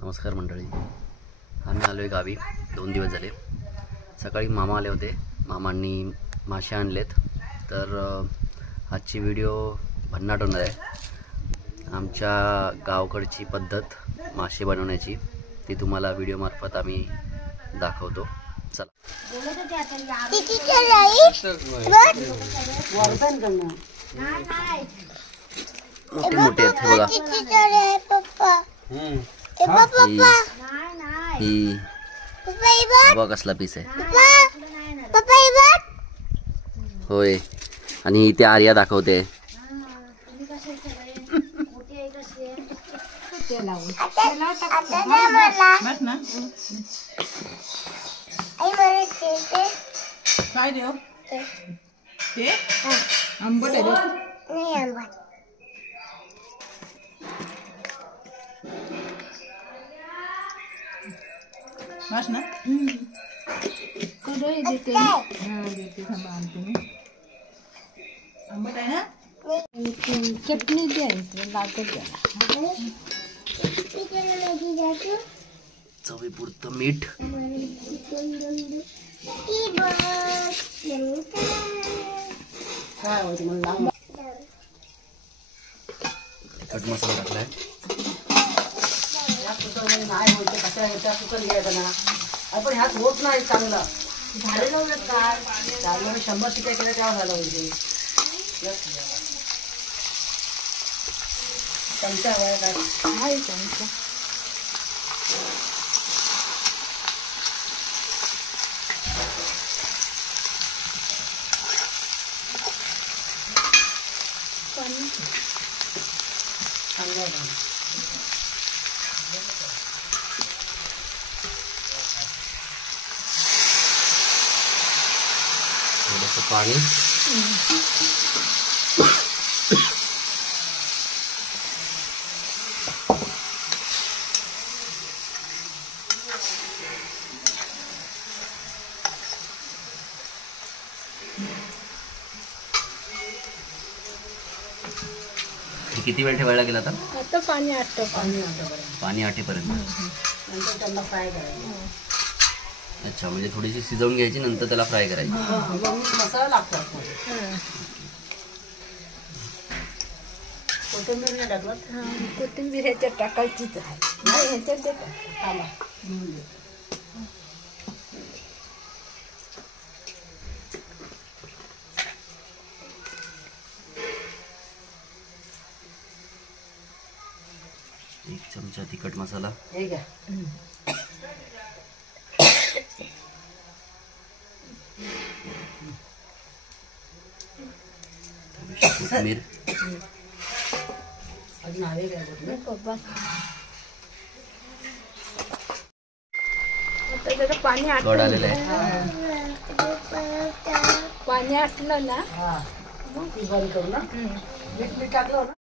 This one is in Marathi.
नमस्कार मंडळी, आम्ही आलो आहे गावी 2 दिवस झाले। सकाळी मामा आले होते, मामांनी मासे आणलेत। तर आजची व्हिडिओ भन्नाट होणार आहे। आमच्या गावकडची पद्धत मासे बनवण्याची ती तुम्हाला व्हिडिओ मार्फत आम्ही दाखवतो। चला। मोठे मोठे आहेत बघा। ही बघा कसला पीस आहे होय। आणि इथे आर्या दाखवते। काय देव ते आंबट आहे नाही आंबट बस ना कढई देते देते थांबा आणते मी। आंबट आहे ना चटणी द्यायची लागत चवीपुरतं मीठ, तिखट मसाला टाकलाय। आपण ह्यात होत नाही चांगलं झालेलं काय झालं 100 शिकाय केलं तेव्हा झालं म्हणजे चमचा आहे चमचा थोडंसं पाणी, किती वेळ ठेवायला लागेल आता? आता पाणी आटतं पाणी आटेपर्यंत नंतर त्यांना फ्राय करायचं। अच्छा, म्हणजे थोडीशी शिजवून घ्यायची, नंतर त्याला फ्राय करायची। मसाला लागतो। कोथिंबीर नाही टाकत? कोथिंबीर ह्याच्यात टाकायचीच आहे ह्याच्यात आला एक चमचा तिखट मसाला, हे घ्या कोथिंबीर, अजून हवे काय आता जरा पाणी कड आलेलं आहे। पाणी आटलं ना ती बंद करू ना मीठ टाकलं ना।